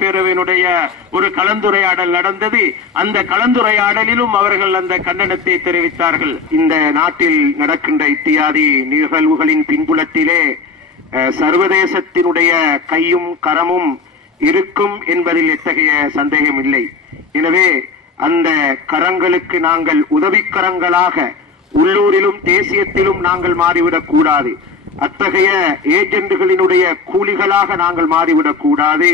பேரவையினுடைய ஒரு கலந்துரையாடல் நடந்தது. அந்த கலந்துரையாடலிலும் அவர்கள் அந்த கண்டனத்தை தெரிவித்தார்கள். இந்த நாட்டில் நடக்கின்ற இத்தியாதி நிகழ்வுகளின் பின்புலத்திலே சர்வதேசத்தினுடைய கையும் கரமும் இருக்கும் என்பதில் எத்தகைய சந்தேகம் இல்லை. எனவே அந்த கரங்களுக்கு நாங்கள் உதவிக்கரங்களாக உள்ளூரிலும் தேசியத்திலும் நாங்கள் மாறிவிடக் கூடாது. அத்தகைய ஏஜென்ட்களினுடைய கூலிகளாக நாங்கள் மாறிவிடக் கூடாது.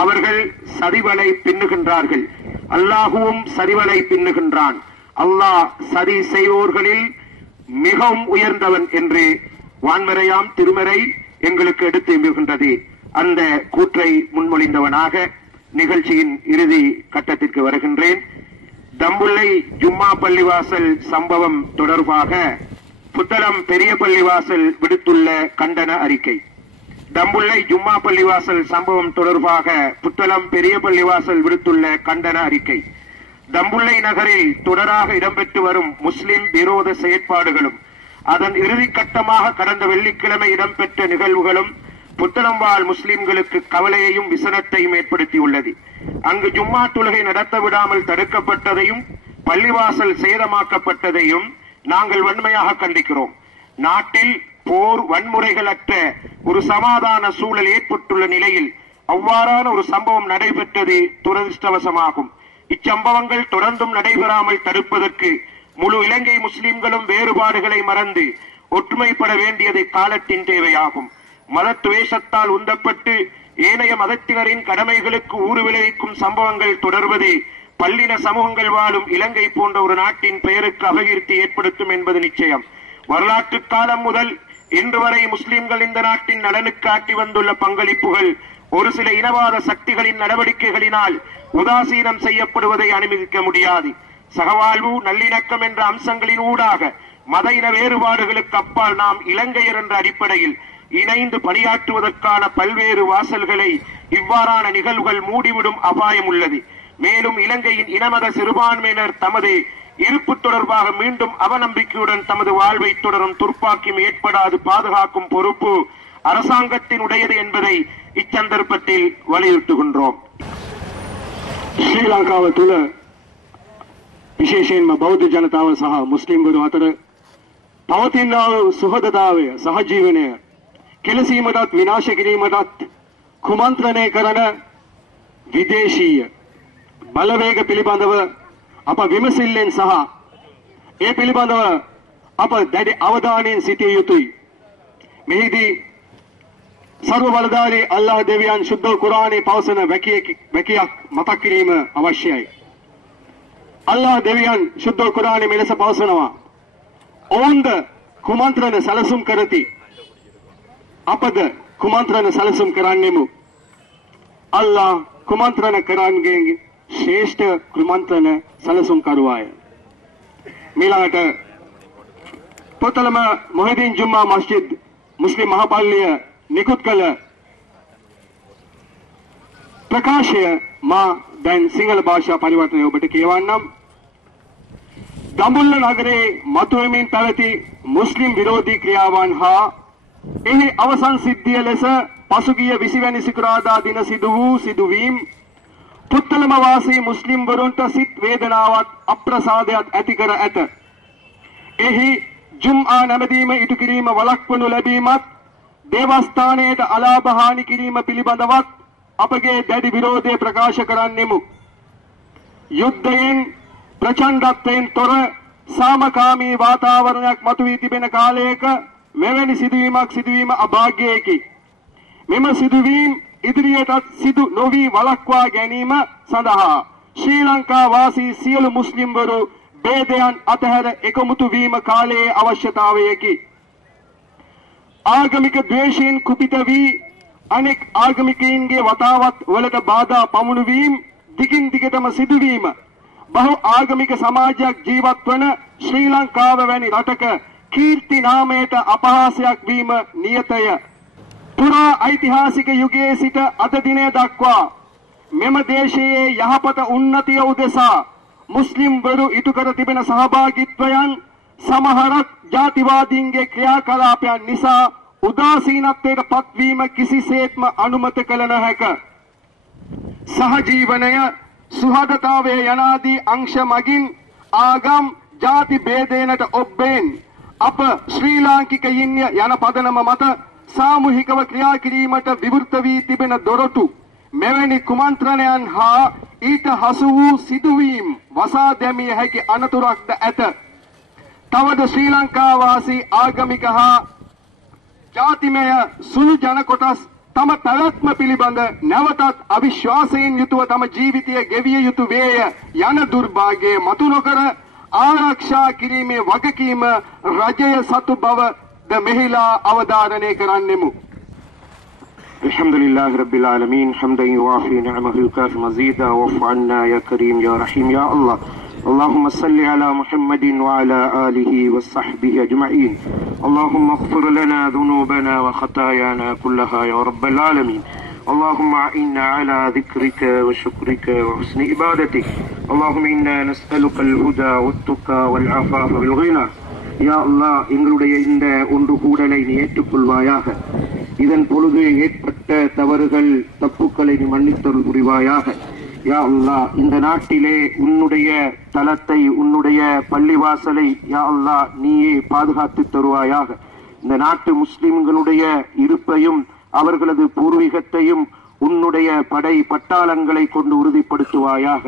அவர்கள் சதிவலை பின்னுகின்றார்கள், அல்லாஹுவும் சதிவலை பின்னுகின்றான். அல்லாஹ் சதி செய்வோர்களில் மிகவும் உயர்ந்தவன் என்று வான்மறையாம் திருமறை எங்களுக்கு எடுத்து எம்புகின்றது. அந்த கூற்றை முன்மொழிந்தவனாக நிகழ்ச்சியின் இறுதி கட்டத்திற்கு வருகின்றேன். தம்புள்ளை ஜும்மா பள்ளிவாசல் சம்பவம் தொடர்பாக புத்தளம் பெரிய பள்ளிவாசல் விடுத்துள்ள கண்டன அறிக்கை. தம்புள்ளை ஜும்மா பள்ளிவாசல் சம்பவம் தொடர்பாக புத்தளம் பெரிய பள்ளிவாசல் விடுத்துள்ள கண்டன அறிக்கை. தம்புள்ளை நகரில் தொடராக இடம்பெற்று வரும் முஸ்லிம் விரோத செயற்பாடுகளும் அதன் இறுதிக்கட்டமாக கடந்த வெள்ளிக்கிழமை இடம்பெற்ற நிகழ்வுகளும் புத்தளம் வாழ் முஸ்லிம்களுக்கு கவலையையும் விசனத்தையும் ஏற்படுத்தியுள்ளது. அங்கு ஜும்மா தொழுகை நடத்த விடாமல் தடுக்கப்பட்டதையும் பள்ளிவாசல் சேதமாக்கப்பட்டதையும் நாங்கள் வன்மையாக கண்டிக்கிறோம். நாட்டில் போர் வன்முறைகளற்ற ஒரு சமாதான சூழல் ஏற்பட்டுள்ள நிலையில் அவ்வாறான ஒரு சம்பவம் நடைபெற்றது துரதிருஷ்டவசமாகும். இச்சம்பவங்கள் தொடர்ந்தும் நடைபெறாமல் தடுப்பதற்கு முழு இலங்கை முஸ்லிம்களும் வேறுபாடுகளை மறந்து ஒற்றுமைப்பட வேண்டியது காலத்தின் தேவையாகும். மதத்துவேஷத்தால் உந்தப்பட்டு ஏனைய மதத்தினரின் கடமைகளுக்கு ஊறு விளைவிக்கும் சம்பவங்கள் தொடர்வது பல்லின சமூகங்கள் வாழும் இலங்கை போன்ற ஒரு நாட்டின் பெயருக்கு அபகீர்த்தி ஏற்படுத்தும் என்பது நிச்சயம். வரலாற்று காலம் முதல் இன்று வரை முஸ்லிம்கள் இந்த நாட்டின் நலனுக்கு ஆற்றி வந்துள்ள பங்களிப்புகள் ஒரு சில இனவாத சக்திகளின் நடவடிக்கைகளினால் உதாசீனம் செய்யப்படுவதை அனுமதிக்க முடியாது. சகவாழ்வு நல்லிணக்கம் என்ற அம்சங்களின் ஊடாக மத இன வேறுபாடுகளுக்கு அப்பால் நாம் இலங்கையர் என்ற அடிப்படையில் இணைந்து பணியாற்றுவதற்கான பல்வேறு வாசல்களை இவ்வாறான நிகழ்வுகள் மூடிவிடும் அபாயம் உள்ளது. மேலும் இலங்கையின் இனமத சிறுபான்மையினர் தமது இருப்பு தொடர்பாக மீண்டும் அவநம்பிக்கையுடன் தமது வாழ்வை தொடரும் துர்ப்பாக்கியம் ஏற்படாது பாதுகாக்கும் பொறுப்பு அரசாங்கத்தினுடையது என்பதை இச்சந்தர்ப்பத்தில் வலியுறுத்துகின்றோம். ශ්‍රී ලංකාව තුළ විශේෂයෙන්ම බෞද්ධ ජනතාව සහ මුස්ලිම්වරු අතර පවතිනා වූ සුහදතාවය සහජීවනය කෙලසීමටත් විනාශ කිරීමටත් කුමන්ත්‍රණය කරන විදේශීය බලවේග පිළිබඳව අප විමසිල්ලෙන් සහ ඒ පිළිබඳව අප දැඩි අවධානයෙන් සිටිය යුතුයි. මෙහිදී सर्व බලධාරී අල්ලාහ් දෙවියන් සුද්ධ කුරානයේ පවසන වැකියක් මතක් කිරීම අවශ්‍යයි. අල්ලාහ් දෙවියන් සුද්ධ කුරානයේ මෙලෙස පවසනවා, ඔවුන්ද කුමන්ත්‍රණ සැලසුම් කරති, අපද කුමන්ත්‍රණ සැලසුම් කරන්නෙමු. අල්ලාහ් කුමන්ත්‍රණ කරන්ගේ ශ්‍රේෂ්ඨ කුමන්ත්‍රණ සැලසුම් කරුවාය. මීළඟට පොතලම මොහිදින් ජුම්මා මස්ජිද් මුස්ලිම් මහපල්ලිය නිකුත් කළ ප්‍රකාශය මා දැන් සිංහල භාෂා පරිවර්තනය ඔබට කියවන්නම්. දඹුල්ල නගරයේ මතුවෙමින් පැවති මුස්ලිම් විරෝධී ක්‍රියාවන් හා එහි අවසන් සිද්ධිය ලෙස පසුගිය 20 වැනි සිකුරාදා දින සිදු වූ සිදුවීම් පුත්තලම වාසී මුස්ලිම් වරුන්ට සිත් වේදනාවක් අප්‍රසාදයක් ඇති කර ඇත. එහි ජුම්ආ නැමදීම ඉටු කිරීම වළක්වනු ලැබීමත් දේවස්ථානයට අලාභ හානි කිරීම පිළිබඳවත් අපගේ දැඩි විරෝධය ප්‍රකාශ කරන්නෙමු. යුද්ධයෙන් ප්‍රචණ්ඩත්වයෙන් තොර සාමකාමී වාතාවරණයක් මතුවී තිබෙන කාලයක මෙවැනි සිදුවීමක් සිදුවීම අභාග්‍යයකි. මෙම සිදුවීම් ඉදිරියටත් සිදු නොවී වළක්වා ගැනීම සඳහා ශ්‍රී ලංකා වාසී සියලු මුස්ලිම්වරු ભેදයන් අතහැර එකමුතු වීම කාලයේ අවශ්‍යතාවයකි. ආගමික ද්වේෂයෙන් කුපිත වී අනෙක් ආගමිකයින්ගේ වතාවත් වලට බාධා පමුණුවීම දිගින් දිගටම සිදුවීම බහු ආගමික සමාජයක් ජීවත් වන ශ්‍රී ලංකාව වැනි රටක කීර්ති නාමයට අපහාසයක් වීම නියතය. පුරා ඓතිහාසික යුගයේ සිට අද දිනය දක්වා මෙම දේශයේ යහපත උන්නතිය උදෙසා මුස්ලිම්වරු ඉටු කර තිබෙන සහභාගීත්වයන් සමහරක් ජාතිවාදීන්ගේ ක්‍රියාකලාපයන් නිසා උදාසීනත්වයට පත්වීම කිසිසේත්ම අනුමත කළ නොහැක. සහජීවනය, සුහදතාවය යනාදී අංශ මගින් ආගම් ජාති ભેදයනට ඔබ්බෙන් අප ශ්‍රී ලාංකිකයින් යන පදනම මත සාමූහිකව ක්‍රියා කිරීමට විවෘත වී තිබෙන දොරටු මෙවැනි කුමන්ත්‍රණයන් හා ඊට හසු වූ සිදුවීම් වසා දැමිය හැකි අනතුරක්ද ඇත. තවද ශ්‍රී ලංකා වාසී ආගමික හා ජාතිමය සුළු ජන කොටස් තම පැවැත්ම පිළිබඳ නැවතත් අවිශ්වාසයෙන් යුතුව තම ජීවිතය ගෙවිය යුතු වේය යන දුර්භාග්‍යය මතු නොකර ආරක්ෂා කිරීමේ වගකීම රජය සතු බවද මෙහිලා අවධාරණය කරන්නෙමු. الحمد لله رب العالمين حمدا يوافي نعمه الكافي مزيدا واعف عنا يا كريم يا رحيم يا الله اللهم صل على محمد وعلى آله وصحبه أجمعين اللهم اغفر لنا ذنوبنا وخطايانا كلها يا رب العالمين اللهم أعنا على ذكرك وشكرك وحسن عبادتك اللهم إنا نسألك الهدى والتقى والعفاف والغنى يا الله எங்களுடைய இந்த ஒன்று கூடலை நீ ஏற்றுக்கொள்வாயாக. இதன் பொழுது ஏற்பட்ட தவறுகள் தப்புக்களை நீ மன்னித்தருள் புரிவாயாக. யா அல்லாஹ் இந்த நாட்டிலே உன்னுடைய தலத்தை உன்னுடைய பள்ளிவாசலை யா அல்லாஹ் நீயே பாதுகாத்து தருவாயாக. இந்த நாட்டு முஸ்லிம்களுடைய இருப்பையும் அவர்களது பூர்வீகத்தையும் உன்னுடைய படை பட்டாளங்களை கொண்டு உறுதிப்படுத்துவாயாக.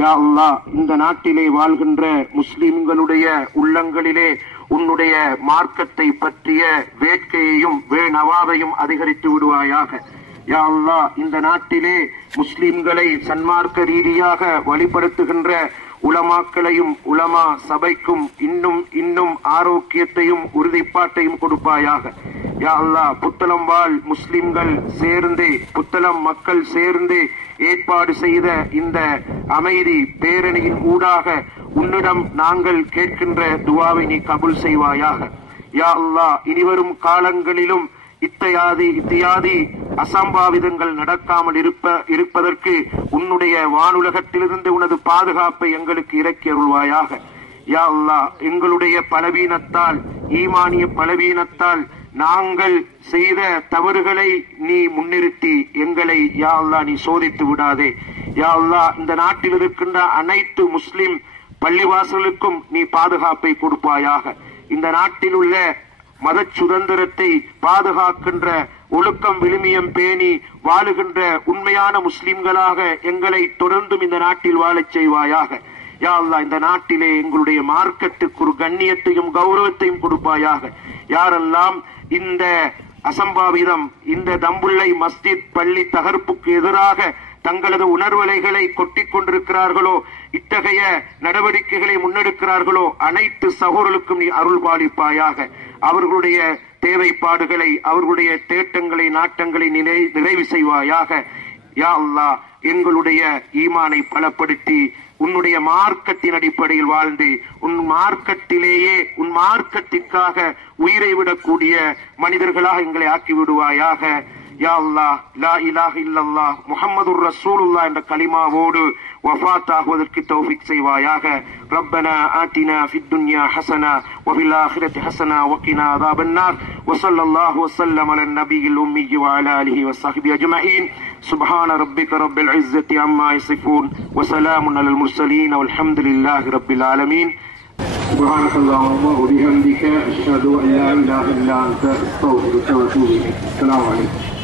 யா அல்லாஹ் இந்த நாட்டிலே வாழ்கின்ற முஸ்லிம்களுடைய உள்ளங்களிலே உன்னுடைய மார்க்கத்தை பற்றிய வேட்கையையும் வேணவாவையும் அதிகரித்து விடுவாயாக. யா அல்லாஹ் இந்த நாட்டிலே முஸ்லிம்களை சன்மார்க்க ரீதியாக வழிபடுத்துகின்ற உலமாக்களையும் உலமா சபைக்கும் இன்னும் ஆரோக்கியத்தையும் உறுதிப்பாட்டையும் கொடுப்பாயாக. யா அல்லாஹ் புத்தளம் வாழ் முஸ்லிம்கள் சேர்ந்து புத்தளம் மக்கள் சேர்ந்து ஏற்பாடு செய்த இந்த அமைதி பேரணியின் ஊடாக உன்னிடம் நாங்கள் கேட்கின்ற துவாவை நீ கபூல் செய்வாயாக. யா அல்லாஹ் இனிவரும் காலங்களிலும் இத்தியாதி அசம்பாவிதங்கள் நடக்காமல் இருப்பதற்கு உன்னுடைய வானுலகத்திலிருந்து உனது பாதுகாப்பை எங்களுக்கு இறக்கி அருள்வாயாக. யா அல்லாஹ் எங்களுடைய பலவீனத்தால் ஈமானிய பலவீனத்தால் நாங்கள் செய்த தவறுகளை நீ முன்னிறுத்தி எங்களை யா அல்லாஹ் நீ சோதித்து விடாதே. யா அல்லாஹ் இந்த நாட்டில் இருக்கின்ற அனைத்து முஸ்லிம் பள்ளிவாசலுக்கும் நீ பாதுகாப்பை கொடுப்பாயாக. இந்த நாட்டில் உள்ள மத சுதந்திரத்தை பாதுகாக்கின்ற ஒழுக்கம் விழுமியம் பேணி வாழுகின்ற உண்மையான முஸ்லிம்களாக எங்களை தொடர்ந்தும் இந்த நாட்டில் வாழச் செய்வாயாக. யா அல்லாஹ் இந்த நாட்டிலே எங்களுடைய மார்க்கத்துக்கு ஒரு கண்ணியத்தையும் கௌரவத்தையும் கொடுப்பாயாக. யாரெல்லாம் இந்த அசம்பாவிதம் இந்த தம்புள்ளை மஸ்ஜித் பள்ளி தகர்ப்புக்கு எதிராக தங்களது உணர்வலைகளை கொட்டிக் கொண்டிருக்கிறார்களோ இத்தகைய நடவடிக்கைகளை முன்னெடுக்கிறார்களோ அனைத்து சகோதரர்களுக்கும் நீ அருள் பாலிப்பாயாக. அவர்களுடைய தேவைப்பாடுகளை அவர்களுடைய தேட்டங்களை நாட்டங்களை நிறைவு செய்வாயாக. யா அல்லாஹ் எங்களுடைய ஈமானை பலப்படுத்தி உன்னுடைய மார்க்கத்தின் அடிப்படையில் வாழ்ந்து உன் மார்க்கத்திலேயே உன் மார்க்கத்திற்காக உயிரை விடக்கூடிய மனிதர்களாக எங்களை ஆக்கி விடுவாயாக. யா அல்லாஹ் லா இலாஹ இல்லல்லாஹ் முஹம்மதுர் ரசூலுல்லாஹ் என்ற கலிமாவோடு வஃபாத் ஆகுவதற்கு தௌஃபீக் செய்வாயாக. ரப்பனா ஆத்தினா ஃபித் துன்யா ஹஸனா வ ஃபில் ஆখিরাতি ஹஸனா வ கினா அஸாபன்னார் வ ஸல்லல்லாஹு வ ஸல்லம் அலன் நபியில் உம்மி வ அலா ஆலிஹி வ ஸஹ்பிஹி அஜ்மஈன். சுப்ஹான ரப்பிக ரப்பில் இஸ்ஸத்தி அம்மா யஸிஃபூன் வ ஸலாமுன் அலல் முர்ஸலீன் வல்ஹம்துலில்லாஹி ரப்பில் ஆலமீன். சுப்ஹானல்லாஹி வ பிஹம்திஹி அஷ்ஹது அன் லா இலாஹா இல்லா அன்த அஸ்தக்ஃபிருக வ அத்தூபு இலைக். அஸ்ஸலாமு அலைக்கும்.